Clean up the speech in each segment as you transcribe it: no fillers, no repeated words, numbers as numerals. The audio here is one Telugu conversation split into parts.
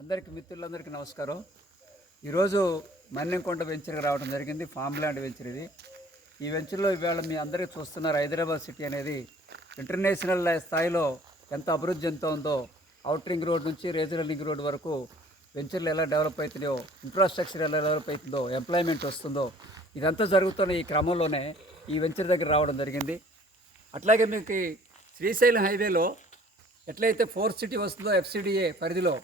అందరికీ మిత్రులందరికీ నమస్కారం. ఈరోజు మన్నెంకొండ వెంచర్కి రావడం జరిగింది. ఫామ్ ల్యాండ్ వెంచర్ ఇది. ఈ వెంచర్లో ఇవాళ మీ అందరికీ చూస్తున్నారు. హైదరాబాద్ సిటీ అనేది ఇంటర్నేషనల్ స్థాయిలో ఎంత అభివృద్ధి చెందుతూ ఉందో, అవుటర్ రింగ్ రోడ్ నుంచి రీజనల్ రింగ్ రోడ్ వరకు వెంచర్లు ఎలా డెవలప్ అవుతుందో, ఇన్ఫ్రాస్ట్రక్చర్ ఎలా డెవలప్ అవుతుందో, ఎంప్లాయ్మెంట్ వస్తుందో, ఇదంతా జరుగుతున్న ఈ క్రమంలోనే ఈ వెంచర్ దగ్గర రావడం జరిగింది. అట్లాగే మీకు శ్రీశైలం హైవేలో ఎట్లయితే 4th సిటీ వస్తుందో FCDA పరిధిలో,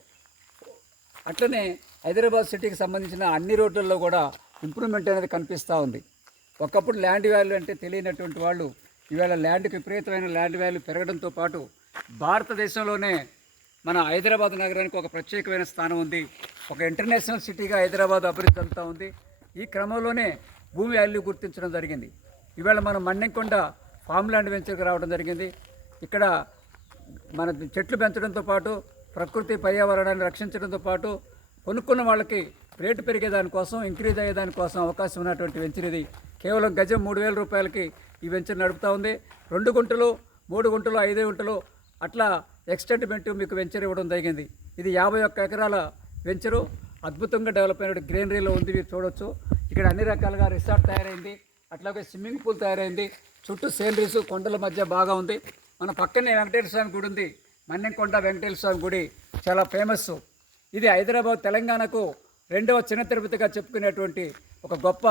అట్లనే హైదరాబాద్ సిటీకి సంబంధించిన అన్ని రోడ్లలో కూడా ఇంప్రూవ్మెంట్ అనేది కనిపిస్తూ ఉంది. ఒకప్పుడు ల్యాండ్ వాల్యూ అంటే తెలియనటువంటి వాళ్ళు ఇవాళ ల్యాండ్కి విపరీతమైన ల్యాండ్ వాల్యూ పెరగడంతో పాటు భారతదేశంలోనే మన హైదరాబాద్ నగరానికి ఒక ప్రత్యేకమైన స్థానం ఉంది. ఒక ఇంటర్నేషనల్ సిటీగా హైదరాబాద్ అభివృద్ధి చెందుతూ ఉంది. ఈ క్రమంలోనే భూమి వాల్యూ గుర్తించడం జరిగింది. ఇవాళ మనం మన్నెంకొండ ఫామ్ ల్యాండ్ వెంచర్కి రావడం జరిగింది. ఇక్కడ మన చెట్లు పెంచడంతో పాటు ప్రకృతి పర్యావరణాన్ని రక్షించడంతో పాటు కొనుక్కున్న వాళ్ళకి రేటు పెరిగేదానికోసం, ఇంక్రీజ్ అయ్యేదానికోసం అవకాశం ఉన్నటువంటి వెంచర్ ఇది. కేవలం గజం 3,000 రూపాయలకి ఈ వెంచర్ నడుపుతూ ఉంది. 2 గుంటలు, 3 గుంటలు, 5 గుంటలు అట్లా ఎక్స్టెంట్మెంట్ మీకు వెంచర్ ఇవ్వడం జరిగింది. ఇది 51 ఎకరాల వెంచరు. అద్భుతంగా డెవలప్ అయిన గ్రీనరీలో ఉంది. మీరు చూడొచ్చు. ఇక్కడ అన్ని రకాలుగా రిసార్ట్ తయారైంది. అట్లాగే స్విమ్మింగ్ పూల్ తయారైంది. చుట్టూ సేనరీస్ కొండల మధ్య బాగా ఉంది. మన పక్కనే వెంకటేశ్వర స్వామి గుడి ఉంది. మన్నెంకొండ వెంకటేశ్వర స్వామి గుడి చాలా ఫేమస్. ఇది హైదరాబాద్, తెలంగాణకు 2వ చిన్న తిరుపతిగా చెప్పుకునేటువంటి ఒక గొప్ప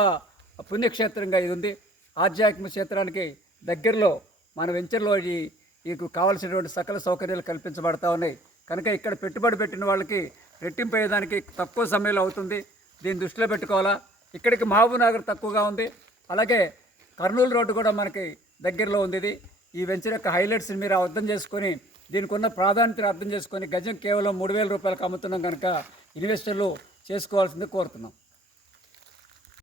పుణ్యక్షేత్రంగా ఇది ఉంది. ఆధ్యాత్మిక క్షేత్రానికి దగ్గరలో మన వెంచర్లో ఈ కావాల్సినటువంటి సకల సౌకర్యాలు కల్పించబడతా ఉన్నాయి. కనుక ఇక్కడ పెట్టుబడి పెట్టిన వాళ్ళకి రెట్టింపు అయ్యేదానికి తక్కువ సమయంలో అవుతుంది. దీన్ని దృష్టిలో పెట్టుకోవాలా. ఇక్కడికి మహబూబ్ నగర్ తక్కువగా ఉంది. అలాగే కర్నూలు రోడ్డు కూడా మనకి దగ్గరలో ఉంది. ఇది ఈ వెంచర్ యొక్క హైలైట్స్ని మీరు అర్థం చేసుకొని, దీనికి ఉన్న ప్రాధాన్యతను అర్థం చేసుకొని, గజం కేవలం 3,000 రూపాయలకు అమ్ముతున్నాం కనుక ఇన్వెస్టర్లు చేసుకోవాల్సింది కోరుతున్నాం.